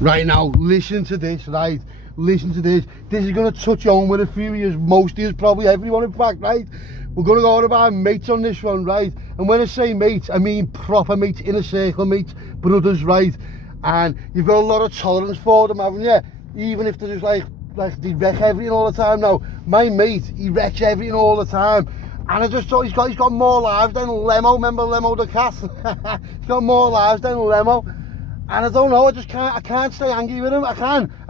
Right now, listen to this, right? Listen to this. This is going to touch home with a few of you, most of you, probably everyone in fact, right? We're going to go on about mates on this one, right? And when I say mates, I mean proper mates, inner circle mates, brothers, right? And you've got a lot of tolerance for them, haven't you? Even if they're just like they wreck everything all the time. Now, my mate, he wrecks everything all the time. And I just thought he's got more lives than Lemo. Remember Lemo the cat? He's got more lives than Lemo. And I don't know, I can't stay angry with him. I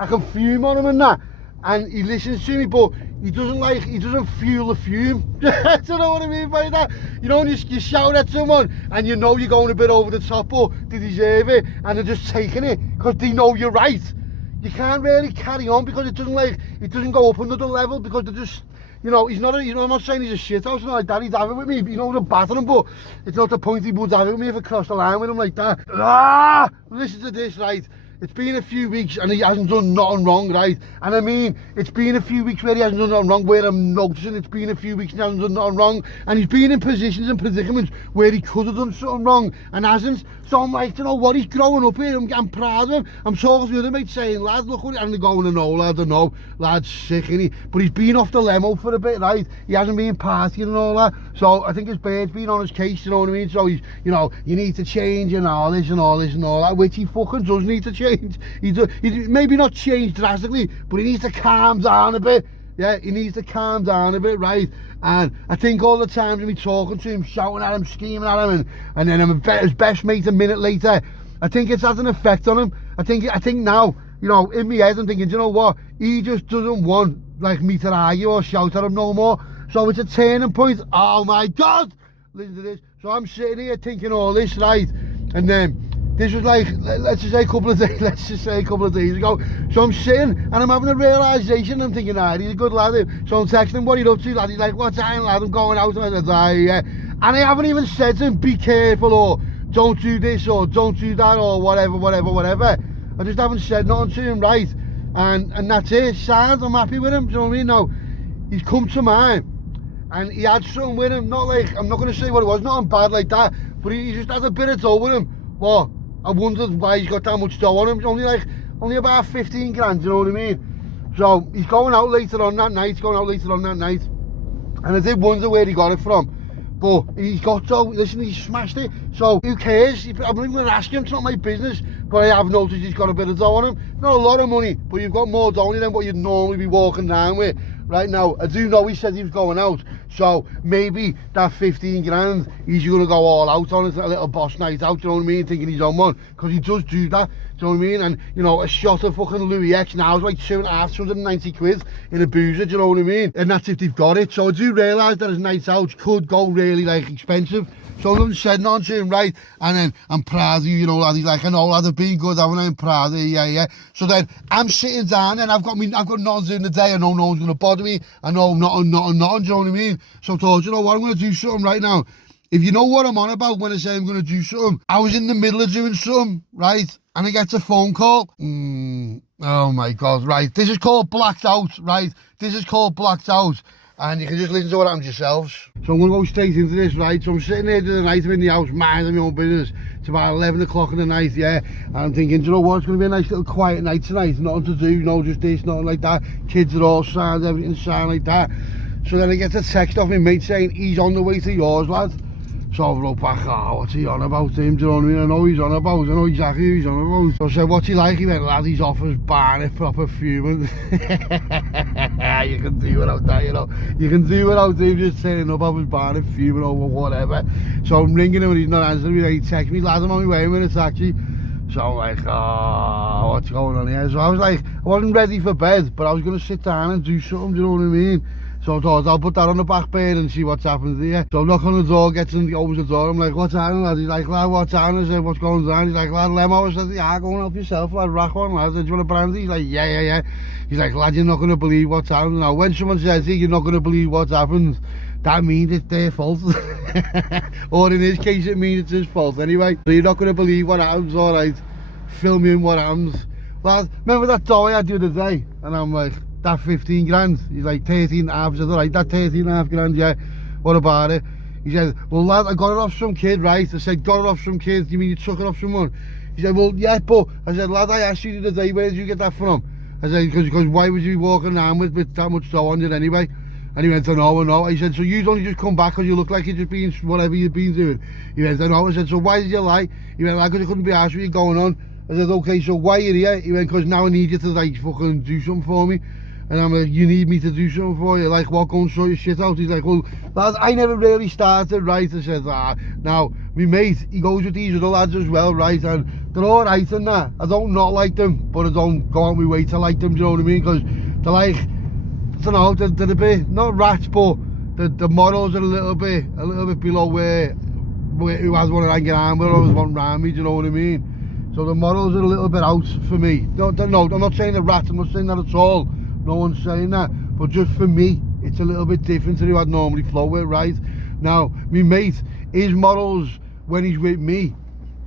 can fume on him and that. And he listens to me, but he doesn't fuel the fume. Do you know what I mean by that? You know, when you shout at someone and you know you're going a bit over the top, or they deserve it, and they're just taking it because they know you're right. You can't really carry on because it doesn't go up another level because they're just, you know, I'm not saying he's a shit house, like that, he'd have it with me, you know, he's a battering, but it's not the point he would have it with me if I crossed the line with him like that. Listen to this, right? It's been a few weeks and he hasn't done nothing wrong, right? And I mean, it's been a few weeks where he hasn't done nothing wrong, where I'm noticing it's been a few weeks and he hasn't done nothing wrong. And he's been in positions and predicaments where he could have done something wrong and hasn't. So I'm like, you know what, he's growing up here, I'm proud of him. I'm talking to the other mates saying, lad, look what, and they're going, no, lad, I know, lad's sick, innit? But he's been off the lemo for a bit, right? He hasn't been partying and all that. So I think his bird's been on his case, you know what I mean? So he's, you know, you need to change and all this and all this and all that, which he fucking does need to change. He maybe not change drastically, but he needs to calm down a bit. Yeah, he needs to calm down a bit, right? And I think all the times when we talking to him, shouting at him, screaming at him, and then I'm his best mate a minute later, I think it's had an effect on him. I think now, you know, in my head I'm thinking, you know what? He just doesn't want like me to argue or shout at him no more. So it's a turning point. Oh my God! Listen to this. So I'm sitting here thinking all this, right? And then this was like, let's just say a couple of days ago. So I'm sitting and I'm having a realisation. I'm thinking, he's a good lad. So I'm texting him, what are you up to, lad? He's like, what's happening, lad? I'm going out. And I said, yeah. And I haven't even said to him, be careful, or don't do this, or don't do that, or whatever. I just haven't said nothing to him, right? And that's it. Sound, I'm happy with him. Do you know what I mean? Now, he's come to mind. And he had something with him. Not like, I'm not going to say what it was, nothing bad like that. But he just had a bit of dough with him. Well, I wondered why he's got that much dough on him. It's only about 15 grand, you know what I mean? So he's going out later on that night, and I did wonder where he got it from. But he's got dough, listen, he's smashed it. So who cares? I'm not even going to ask him, it's not my business. But I have noticed he's got a bit of dough on him. Not a lot of money, but you've got more dough than what you'd normally be walking down with. Right now, I do know he said he was going out, so maybe that 15 grand, he's going to go all out on it, a little boss night out, you know what I mean, thinking he's on one, because he does do that, do you know what I mean? And, you know, a shot of fucking Louis X now is like 290 quid in a boozer, do you know what I mean? And that's if they've got it. So I do realise that his nights out could go really, like, expensive. So I said nothing to him, right? And then, I'm proud of you, you know, lad. He's like, I know, lad, I've been good, haven't I? I'm proud of you, yeah. So then, I'm sitting down and I've got nothing during the day. I know no one's going to bother me. I know nothing, do you know what I mean? So I thought, you know what, I'm going to do something right now. If you know what I'm on about when I say I'm going to do something, I was in the middle of doing something, right? And I get a phone call. Oh my God, right. This is called blacked out, right? This is called blacked out. And you can just listen to what happens yourselves. So I'm going to go straight into this, right? So I'm sitting there during the night, I'm in the house, minding my own business. It's about 11 o'clock in the night, yeah. And I'm thinking, do you know what? It's going to be a nice little quiet night tonight. Nothing to do, no, just this, nothing like that. Kids are all sound, everything's sound like that. So then I get a text off my mate saying, he's on the way to yours, lad. So I wrote back, what's he on about him? Do you know what I mean? I know he's on about, I know exactly who he's on about. So I said, what's he like? He went, lad, he's off his barnet, proper fuming. You can do without that, you know. You can do without him just turning up off his barnet, fuming over whatever. So I'm ringing him and he's not answering me. He texts me, lad, I'm on my way, I'm in a taxi. So I'm like, what's going on here? So I was like, I wasn't ready for bed, but I was going to sit down and do something, do you know what I mean? So I thought, I'll put that on the back burner and see what's happened here. So I knock on the door, opens the door, I'm like, what's happening, lad? He's like, lad, what's happening? I said, what's going on? He's like, lad, Lemo. I said, yeah, go and help yourself, lad, rack one, lad. Do you want a brandy? He's like, yeah. He's like, lad, you're not going to believe what's happened. Now, when someone says, hey, you're not going to believe what's happened, that means it's their fault. Or in his case, it means it's his fault anyway. So you're not going to believe what happens, alright? Film me in what happens. Lad, remember that dough I had the other day? And I'm like, that 15 grand. He's like, 13 half. I said, all right, that 13 half grand, yeah. What about it? He said, well, lad, I got it off some kid, right? I said, got it off some kid. You mean you took it off someone? He said, well, yeah, but, I said, lad, I asked you the other day, where did you get that from? I said, because why would you be walking around with that much dough on you anyway? And he went, no, no. I said, so you don't just come back because you look like you're just being whatever you've been doing. He went, no. I said, so why did you lie? He went, because I couldn't be asked what you're going on. I said, okay, so why are you here? He went, because now I need you to like fucking do something for me. And I'm like, you need me to do something for you? Like, what, go and sort your shit out? He's like, well, lads, I never really started, right? I said, now, my mate, he goes with these other lads as well, right? And they're all right and that. I don't not like them, but I don't go on my way to like them, do you know what I mean? Because they're like, I don't know, they're a bit, not rats, but the morals are a little bit below where who has one hanging around with or has one around me, do you know what I mean? So the morals are a little bit out for me. No, I'm not saying they're rats, I'm not saying that at all. No one's saying that. But just for me, it's a little bit different to who I'd normally flow with, right? Now, my mate, his morals when he's with me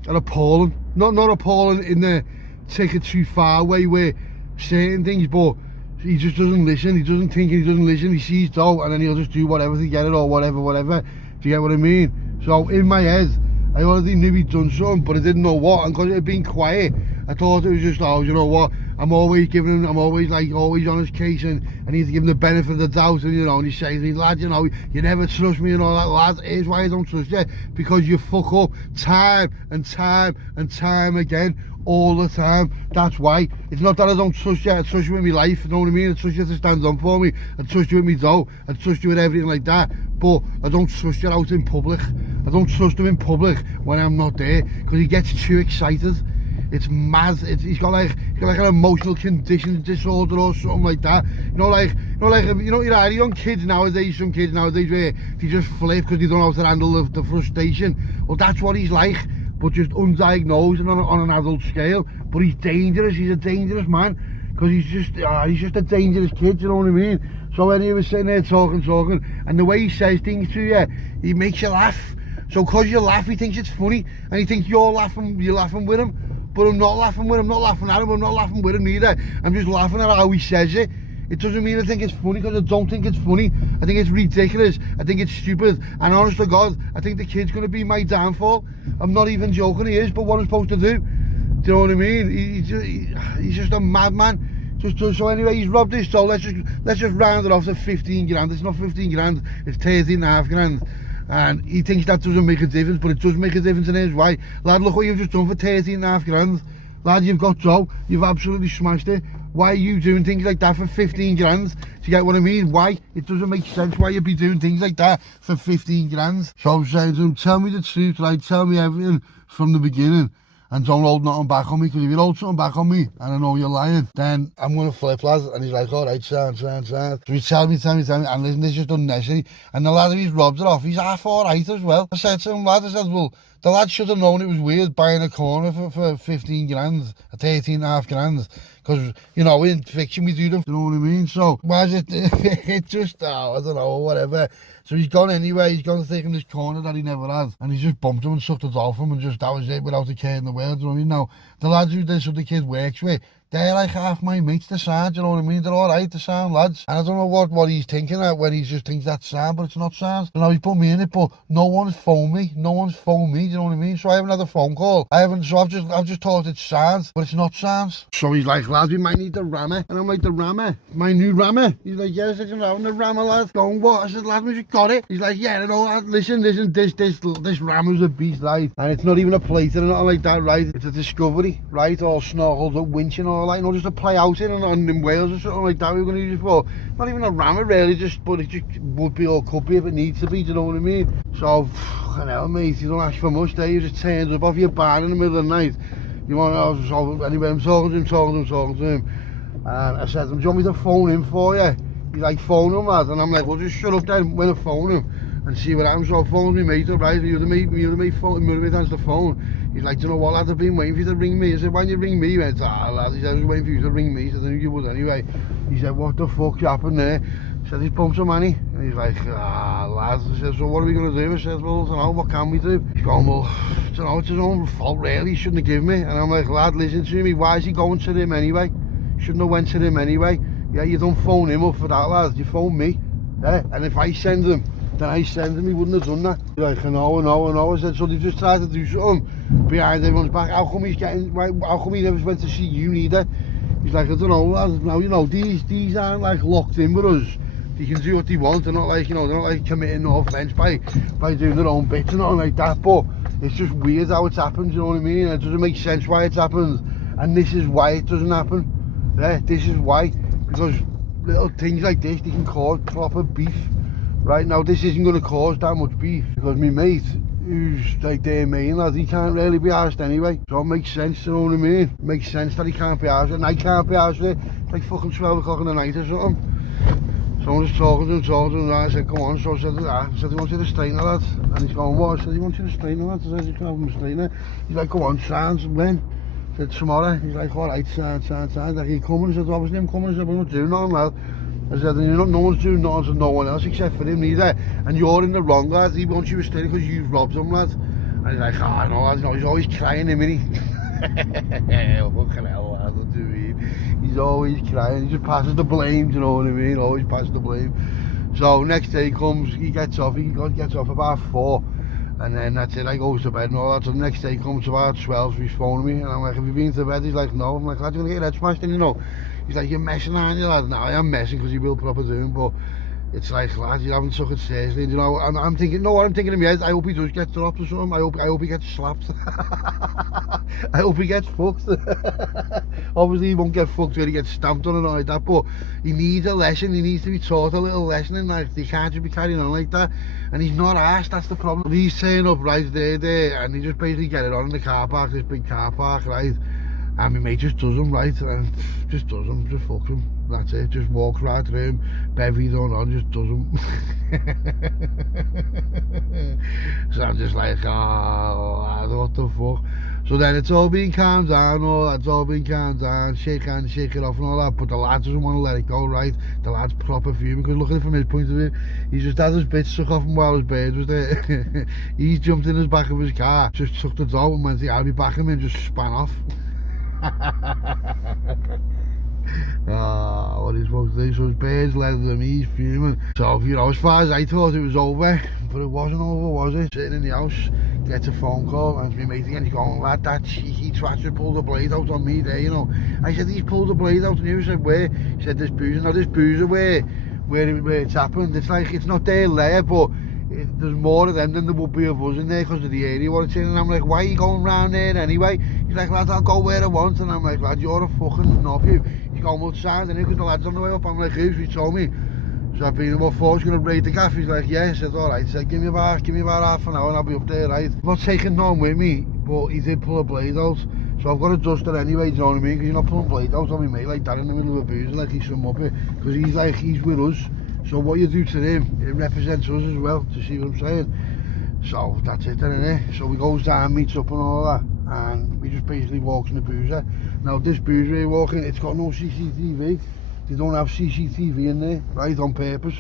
are appalling. Not appalling in the take it too far way where certain things, but he just doesn't listen. He doesn't think, he doesn't listen. He sees dough and then he'll just do whatever to get it or whatever. Do you get what I mean? So in my head, I already knew he'd done something, but I didn't know what. And because it had been quiet, I thought it was just, oh, you know what? I'm always giving him, I'm always on his case, and I need to give him the benefit of the doubt. And you know, and he says, lad, you know, you never trust me and all that, lad. Here's why I don't trust you, because you fuck up time and time and time again, all the time. That's why. It's not that I don't trust you, I trust you with my life, you know what I mean? I trust you to stand up for me, I trust you with me dough, I trust you with everything like that, but I don't trust you out in public. I don't trust him in public when I'm not there, because he gets too excited. It's mad. He's got like an emotional condition disorder or something like that. You know, you're young kids nowadays, some kids nowadays where they just flip because they don't know how to handle the frustration. Well, that's what he's like, but just undiagnosed and on an adult scale. But he's dangerous. He's a dangerous man because he's just a dangerous kid. You know what I mean? So when he was sitting there talking, and the way he says things to you, he makes you laugh. So because you laugh, he thinks it's funny, and he thinks you're laughing with him. But I'm not laughing with him, I'm not laughing at him, I'm not laughing with him either. I'm just laughing at how he says it. It doesn't mean I think it's funny, because I don't think it's funny. I think it's ridiculous, I think it's stupid. And honest to God, I think the kid's going to be my downfall. I'm not even joking, he is, but what I'm supposed to do? Do you know what I mean? He's just a madman. So anyway, he's robbed this, so let's just round it off to 15 grand. It's not 15 grand, it's 13.5 grand. And he thinks that doesn't make a difference, but it does make a difference in his way. Lad, look what you've just done for 13.5 grand. Lad, you've got dough, you've absolutely smashed it. Why are you doing things like that for 15 grand? Do you get what I mean? Why? It doesn't make sense why you'd be doing things like that for 15 grand. So I'm saying to him, tell me the truth, right? Tell me everything from the beginning. And don't hold nothing back on me, because if you hold something back on me and I know you're lying, then I'm going to flip, lad. And he's like, all right, sound. So he tell me, and listen, this is just unnecessary. And the lad, he's robbed it off, he's half all right as well. I said to him, lad, well, the lad should have known it was weird buying a corner for 15 grand, 13.5 grand. Because, you know, in fiction we do them, you know what I mean? So, why is it just, I don't know, whatever. So he's gone anyway, he's gone to take him this corner that he never had. And he's just bumped him and sucked it off him, and just, that was it, without a care in the world, you know what I mean? Now, the lads who this other kid works with, they're like half my mates, the sound, you know what I mean? They're alright, the sound lads. And I don't know what he's thinking at when he just thinks that's sound, but it's not sound. So now he's put me in it, but no one's phoned me, do you know what I mean? So I haven't had a phone call. So I've just thought it's sound, but it's not sound. So he's like, lads, we might need the rammer. And I'm like, the rammer? My new rammer? He's like, yeah, I said, you're having the rammer, lad. Going, what? I said, lad, we just got it. He's like, yeah, I know, lad, listen, this rammer's a beast, right? And it's not even a plate or nothing like that, right? It's a Discovery, right? All snorkeled up, winching, all like, you know, just to play out in Wales or something like that we were going to use it for. Not even a rammer really, but it just would be or could be if it needs to be, do you know what I mean? So, fucking hell, mate, you don't ask for much there, you just turns up off your barn in the middle of the night. You want to, so anyway, I'm talking to him, and I said to him, do you want me to phone him for you? He's like, phone him, lad, and I'm like, well, just shut up then when I phone him and see what happens. So I phoned me mate up, right, the other mate answers the phone. He's like, do you know what, lad, I've been waiting for you to ring me. I said, why didn't you ring me? He went, lad, he said, I was waiting for you to ring me. He said, I knew you would anyway. He said, what the fuck's happened there? He said, he's pumped some money. And he's like, lad. I said, so what are we going to do? I said, well, I don't know, what can we do? He's going, well, I don't know, it's his own fault really, he shouldn't have given me. And I'm like, lad, listen to me, why is he going to him anyway? Shouldn't have went to him anyway. Yeah, you don't phone him up for that, lad, you phone me. Yeah? And if I send him, then I send him, he wouldn't have done that. He's like, I know. I said, so they just tried to do something. behind everyone's back. How come he's getting, how come he never went to see you neither? He's like, I don't know, lads, now, you know, these aren't like locked in with us. They can do what they want, they're not like, you know, they're not like committing no offence by doing their own bits and nothing like that, but it's just weird how it's happened, you know what I mean? It doesn't make sense why it's happened, and this is why it doesn't happen. Yeah, this is why, because little things like this, they can cause proper beef. Right now, this isn't going to cause that much beef, because my mate, who's like their main lad, he can't really be arsed anyway, so it makes sense, you know what I mean? It makes sense that he can't be arsed, and I can't be arsed with it. It's like fucking 12 o'clock in the night or something. So I was talking to him, and I said, come on. So I said, he wants you to straightener, lad. And he's going, what? I said, he wants you to straightener, lad. I said, you can have him a straightener. He's like, come on, sounds, when? I said, tomorrow. He's like, alright, sounds. Like, he coming? I said, obviously I'm coming. I said, we're not doing nothing, lad. I said, no one's doing nothing to no one else except for him neither. And you're in the wrong, lad. He wants you a straightener because you've robbed him, lad. And he's like, oh, no, lad, no, he's always crying, isn't he? Fucking hell, lad, what do you mean? He's always crying, he just passes the blame, do you know what I mean? Always passes the blame. So next day comes, he gets off about 4, and then that's it, I goes to bed and all that. So the next day comes about 12, so he's phoning me, and I'm like, have you been to bed? He's like, no. I'm like, lad, you're gonna get your head smashed in, you know? He's like, you're messing, aren't you, lad? No, I am messing, because he will proper do him, but it's like, lad, you haven't took it seriously, and, you know, I'm thinking, no, what I'm thinking in my head, I hope he does get dropped or something. I hope he gets slapped. I hope he gets fucked. Obviously he won't get fucked when he gets stamped on and all like that, but he needs a lesson, he needs to be taught a little lesson, and like, he can't just be carrying on like that, and he's not arsed, that's the problem. But he's turning up right there, and he just basically get it on in the car park, this big car park, right, and my mate just does him, right, and just does him, just fucks him. That's it, just walks right through him, bevy don't on, just does him. So I'm just like, oh, what the fuck. So then it's all been calmed down, shake hands, shake it off and all that, but the lad doesn't want to let it go, right? The lad's proper fuming, because look at it from his point of view, he's just had his bit suck off him while his bird was there. He's jumped in his back of his car, just took the door and went, I'll be back him and just span off. What he's supposed to do, so his bird's led him, he's fuming. So, you know, as far as I thought it was over, but it wasn't over, was it? Sitting in the house, gets a phone call, and it's my mate again, he's going, lad, that cheeky twat just pulled the blade out on me there, you know. I said, he's pulled the blade out on you. He said, where? He said, this boozer. Now, this boozer where it's happened, it's like, it's not their lair, but there's more of them than there would be of us in there because of the area what it's in. And I'm like, why are you going round there anyway? He's like, lad, I'll go where I want. And I'm like, lad, you're a fucking knob, you. He's going, well, sound, and because the lad's on the way up. I'm like, who's? He told me. So I've been about 4, he's going to raid the gaff. He's like, yeah. I said, alright. He said, give me about half an hour and I'll be up there, right? I'm not taking none with me, but he did pull a blade out. So I've got a duster anyway, do you know what I mean? Because you're not pulling blade out on me, mate, like that in the middle of a boozer, like he's some muppet. Because he's like, he's with us. So what you do to him, it represents us as well, to see what I'm saying. So that's it then, innit? So we goes down, meets up and all that, and we just basically walks in the boozer. Now this boozer we're walking, it's got no CCTV. They don't have CCTV in there, right, on purpose.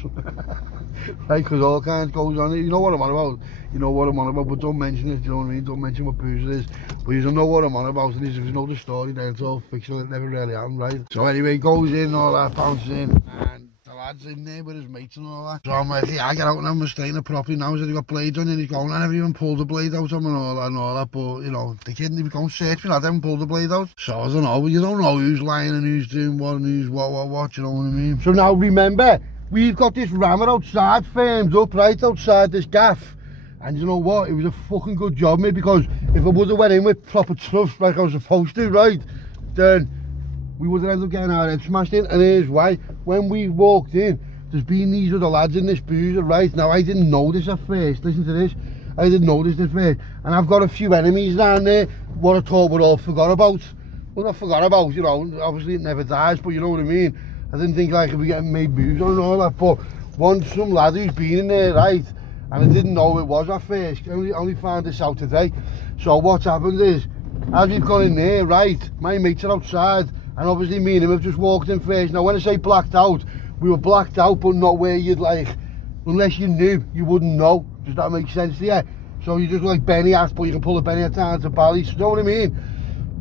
Right, because all kinds goes on there. You know what I'm on about? You know what I'm on about, but don't mention it, you know what I mean? Don't mention what boozer is. But you don't know what I'm on about, and if you know the story, then it's all fictional, it never really happened, right? So anyway, goes in, all that, bounces in, and the lad's in there with his mates and all that. So I'm like, yeah, I get out and I'm straightener properly now. He said, he got blades on you, and he's going, I never even pulled the blade out of him and all that, but, you know, the kid, he was going, search me, I haven't pulled the blade out. So I don't know, you don't know who's lying and who's doing what and who's what, you know what I mean? So now remember, we've got this rammer outside, firmed up right outside this gaff. And you know what, it was a fucking good job, mate, because if I would have went in with proper truffs like I was supposed to, right, then we would have ended up getting our head smashed in. And here's why. When we walked in, there's been these other lads in this boozer, right? Now, I didn't know this at first. Listen to this. I didn't know this at first. And I've got a few enemies down there, what I thought we all forgot about. Well, not forgot about, you know, obviously it never dies, but you know what I mean? I didn't think like if we getting made booze and all that, but some lad who's been in there, right? And I didn't know who it was at first. I only found this out today. So what's happened is, as we've gone in there, right, my mates are outside, and obviously me and him have just walked in first. Now when I say blacked out, we were blacked out, but not where you'd like, unless you knew, you wouldn't know. Does that make sense to you? So you just like Benny hat, but you can pull a Benny hat down to Bally, so you know what I mean?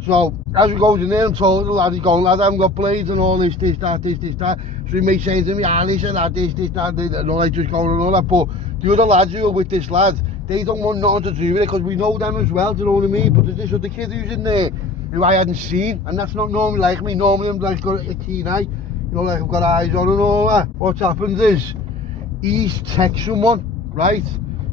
So as we go in there and told the lad, he's going, lad, I haven't got blades and all this, that. So he may say to me, listen, this, that, and all like just going and all that. But the other lads who were with this lad, they don't want nothing to do with it because we know them as well, do you know what I mean? But there's this other kid who's in there who I hadn't seen, and that's not normally like me. Normally I'm like got a keen eye, you know, like I've got eyes on and all that. What's happened is he's texted someone, right?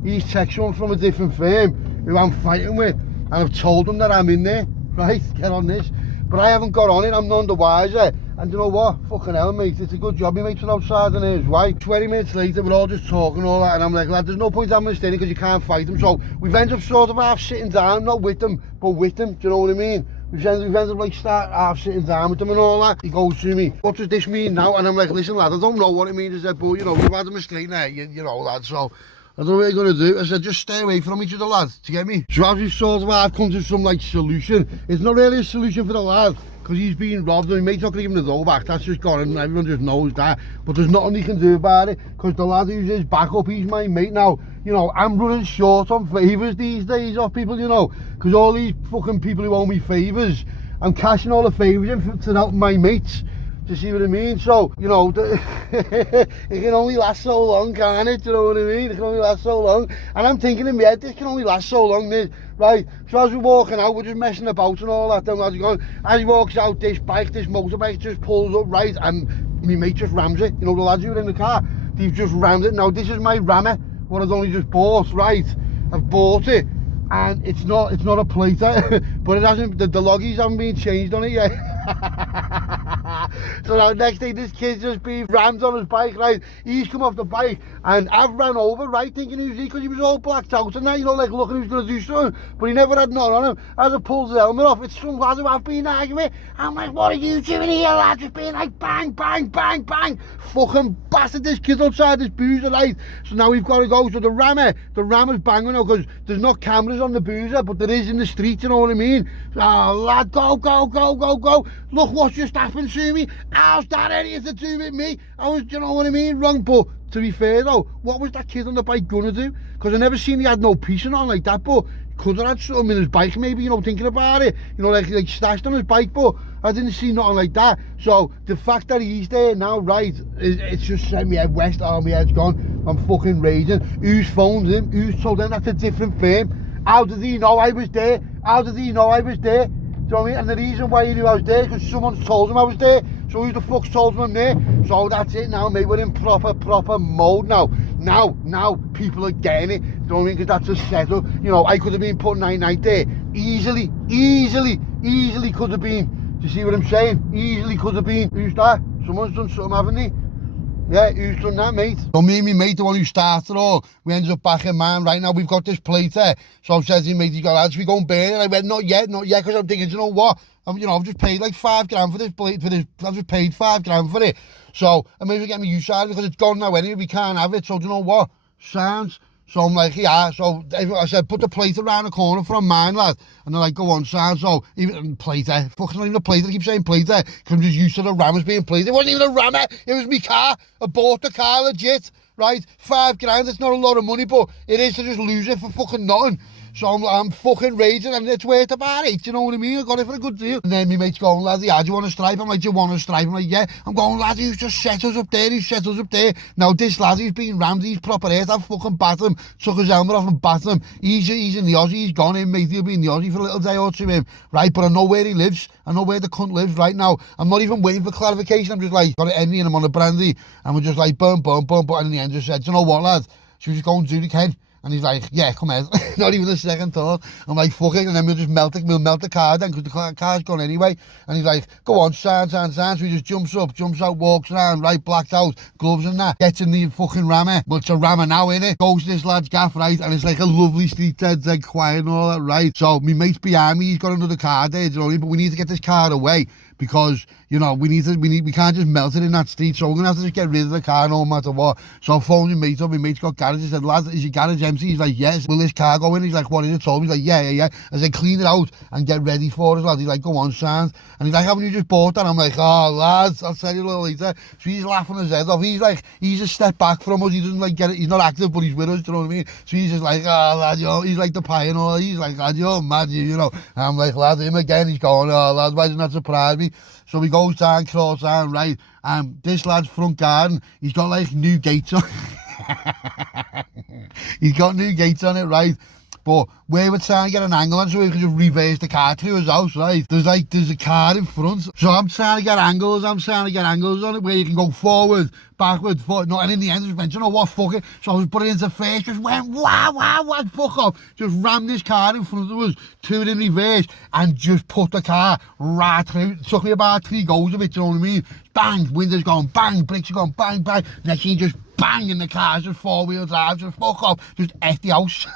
He's texted someone from a different firm who I'm fighting with, and I've told them that I'm in there, right? Get on this. But I haven't got on it, I'm none the wiser. And you know what? Fucking hell, mate, it's a good job my mates were outside and his wife. 20 minutes later, we're all just talking and all that, and I'm like, lad, there's no point having a staying because you can't fight them. So we've ended up sort of half sitting down, not with them, but with them, do you know what I mean? We've ended up like start half sitting down with them and all that. He goes to me, what does this mean now? And I'm like, listen lad, I don't know what it means. I said, but you know, we've had a mistake there, you know lad, so I don't know what you're going to do. I said, just stay away from each other, lads, do you get me? So as we've sort of half come to some like solution, it's not really a solution for the lad, because he's being robbed and his mate's not going to give him the dough back. That's just gone and everyone just knows that. But there's nothing he can do about it, because the lad who's his backup, he's my mate now. You know, I'm running short on favours these days off people, you know, because all these fucking people who owe me favours, I'm cashing all the favours in to help my mates. Do you see what I mean? So, you know, it can only last so long, can't it? Do you know what I mean? It can only last so long. And I'm thinking in my head, this can only last so long, this, right? So as we're walking out, we're just messing about and all that. Then as he walks out, this motorbike just pulls up, right? And my mate just rams it. You know, the lads who were in the car, they've just rammed it. Now, this is my rammer, what I've only just bought, right? I've bought it. And it's not a plate, but it hasn't, the loggies haven't been changed on it yet. So now next day this kid's just been rammed on his bike, right? He's come off the bike and I've ran over, right, thinking who's he, because he was all blacked out and that, you know, like looking who's going to do something, but he never had none on him. As I pulled the helmet off, it's some lads who I've been arguing with. I'm like, what are you doing here, lad? Just being like bang, bang, bang, bang. Fucking bastard, this kid's outside this boozer, right? So now we've got to go. So the rammer's banging now because there's not cameras on the boozer, but there is in the street, you know what I mean? Oh, lad, go, go, go, go, go. Look what just happened to me. How's that anything to do with me? I was, you know what I mean, wrong. But to be fair though, what was that kid on the bike gonna do? Because I never seen he had no piecing on like that, but could have had something in his bike maybe, you know, thinking about it, you know, like stashed on his bike, but I didn't see nothing like that. So the fact that he's there now, right, it's just sent me head west. Oh, my head's gone. I'm fucking raging. Who's phoned him? Who's told him that's a different firm? How did he know I was there? How did he know I was there? Do you know what I mean? And the reason why he knew I was there, because someone told him I was there. So who the fuck's told him I'm there? So that's it now, mate. We're in proper mode now. Now people are getting it. Do you know what I mean? Because that's a setup. You know, I could have been put night there. Easily could have been. Do you see what I'm saying? Easily could have been. Who's that? Someone's done something, haven't they? Yeah, who's done that, mate? So me and my mate, the one who started all, we ended up back in man. Right now we've got this plate there. So I says to him, mate, you got lads, should we go and burn it? I went, not yet, because I'm thinking, you know what? You know, I've just paid like £5 for this plate, I've just paid £5 for it. So I may as well get my use out of it because it's gone now anyway, we can't have it. So do you know what? Sounds. So I'm like, yeah, so I said, put the plate around the corner from mine, lad. And they're like, go on, sound. So even plate there, fucking not even a plate, I keep saying plate there, because I'm just used to the rammers being plate. It wasn't even a rammer, it was me car. I bought the car legit, right? £5, it's not a lot of money, but it is to just lose it for fucking nothing. So I'm fucking raging and it's worth about it, you know what I mean? I got it for a good deal. And then my mate's going, lad, yeah, do you want a stripe? I'm like, do you want a stripe? I'm like, yeah. I'm going, lad, he's just set us up there, Now this lad, he's been rammed, he's proper hurt. I've fucking battered him, took his helmet off and battered him. He's in the Aussie, he's gone in, mate, he'll be in the Aussie for a little day or two, right? But I know where he lives, I know where the cunt lives right now. I'm not even waiting for clarification, I'm just like, got it Henry and I'm on a brandy. And we're just like, boom, boom, boom, boom. And in the end just said, do you know what, lad? Should we just go and do the Ken? And he's like, yeah, come on. Not even a second thought. I'm like, fuck it. And then we'll melt the car then, because the car's gone anyway. And he's like, go on, sound. So he just jumps out, walks around, right, blacked out, gloves and that. Gets in the fucking rammer. Well, it's a rammer now, innit? Goes to this lad's gaff, right? And it's like a lovely street, dead quiet and all that, right? So my mate's behind me, he's got another car there, do you know what I mean? But we need to get this car away. Because, you know, we can't just melt it in that street, so we're gonna have to just get rid of the car no matter what. So I phoned my mate up, my mate's got garage. I said, lad, is your garage empty? He's like, yes. Will this car go in? He's like, what is it? Told me. He's like, yeah. I said, clean it out and get ready for us, lad. He's like, go on, sound. And he's like, haven't you just bought that? I'm like, oh, lads, I'll tell you a little later. So he's laughing his head off. He's like, he's a step back from us. He doesn't like get it. He's not active, but he's with us, do you know what I mean? So he's just like, oh, lad, yo. He's like the pie and all. He's like, lad, you're mad, you know. And I'm like, lad, him again. He's going, oh, lad, why doesn't that surprise me? So he goes down, crawls down, right, and this lad's front garden, he's got like new gates on. He's got new gates on it, right? But where we're trying to get an angle on so we can just reverse the car through his house, right? There's a car in front. So I'm trying to get angles on it where you can go forward, backward, forward. No, and in the end, I just went, you know what, fuck it. So I was putting it into first, just went, wow, fuck off. Just rammed this car in front of us, two in reverse, and just put the car right through. It took me about 3 goes of it, you know what I mean? Bang, windows going, bang, brakes are going, bang, bang. Next thing, just bang, and the car's just 4-wheel drive, just fuck off, just F the house.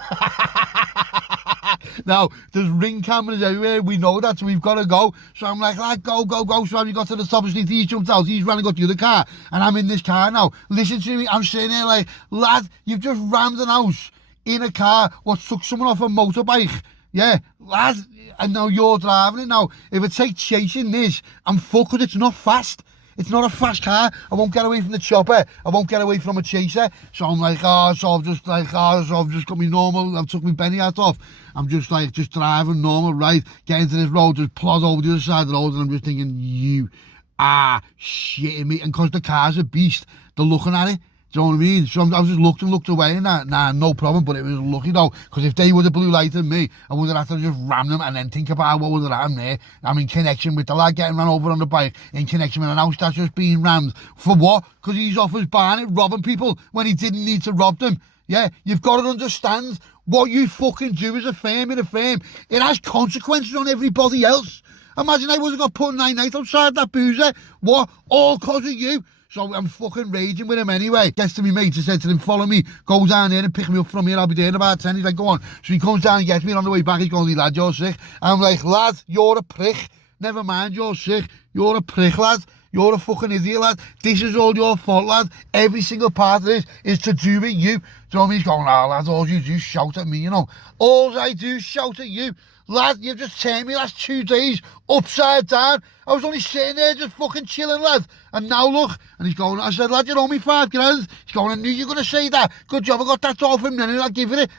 Now, there's ring cameras everywhere, we know that, so we've got to go. So I'm like, go. So as we got to the top of the street, he jumped out, he's running, got the other car, and I'm in this car now. Listen to me, I'm sitting there like, lad, you've just rammed an house in a car what took someone off a motorbike. Yeah, lad, and now you're driving it now. If it takes chasing this, I'm fucked, it's not fast. It's not a fast car. I won't get away from the chopper. I won't get away from a chaser. So I'm like, so I've just got me normal. I've took my Benny hat off. I'm just driving normal, right? Get into this road, just plod over the other side of the road, and I'm just thinking, you are shitting me. And because the car's a beast, they're looking at it. Do you know what I mean? So I just looked away and that, nah, no problem, but it was lucky though, because if they would have blue lighted me, I would have had to just ram them and then think about what would have happened there. I'm in connection with the lad getting run over on the bike, in connection with an house that's just being rammed. For what? Because he's off his barnet robbing people when he didn't need to rob them. Yeah, you've got to understand what you fucking do as a firm in a firm. It has consequences on everybody else. Imagine I would have got put 9 nights outside that boozer. What? All because of you. So I'm fucking raging with him anyway. Gets to me mates, I said to him, follow me, go down there and pick me up from here, I'll be there in about 10. He's like, go on. So he comes down and gets me, and on the way back he's going, lad, you're sick. I'm like, lad, you're a prick. Never mind, you're sick. You're a prick, lad. You're a fucking idiot, lad. This is all your fault, lad. Every single part of this is to do with you. Do you know what I mean? He's going, lad, all you do is shout at me, you know. All I do is shout at you. Lad, you've just turned me last 2 days upside down. I was only sitting there just fucking chilling, lad. And now look. And he's going, I said, lad, you owe me 5 grand. He's going, I knew you were going to say that. Good job, I got that off him then and I'll give it.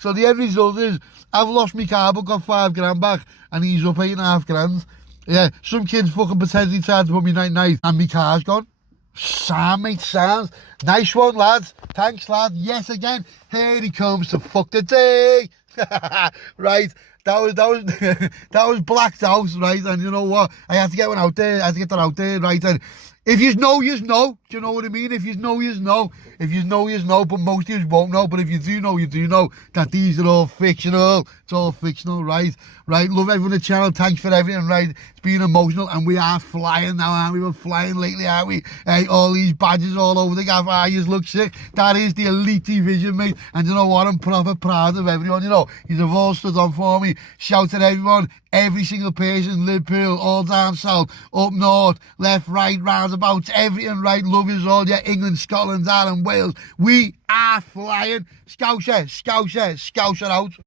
So the end result is, I've lost my car but got 5 grand back. And he's up 8.5 grand. Yeah, some kids fucking potentially tried to put me night and my car's gone. Sound, mate, sound. Nice one, lads. Thanks, lad. Yes, again. Here he comes to fuck the day. Right. That was blacked out, right? And you know what? I had to get one out there. I had to get that out there, right? And if you know, you know. Do you know what I mean? If you know, you know. If you know, you know. But most of you won't know. But if you do know, you do know that these are all fictional. It's all fictional, right? Right. Love everyone on the channel. Thanks for everything, right? It's been emotional. And we are flying now, aren't we? We're flying lately, aren't we? Hey, all these badges all over the gaff. You look sick. That is the elite division, mate. And you know what? I'm proper proud of everyone, you know. You've all stood on for me. Shout at everyone. Every single person, Liverpool, all down south, up north, left, right, roundabouts, everything, right? Love yous all, yeah, England, Scotland, Ireland, Wales. We are flying. Scouser out.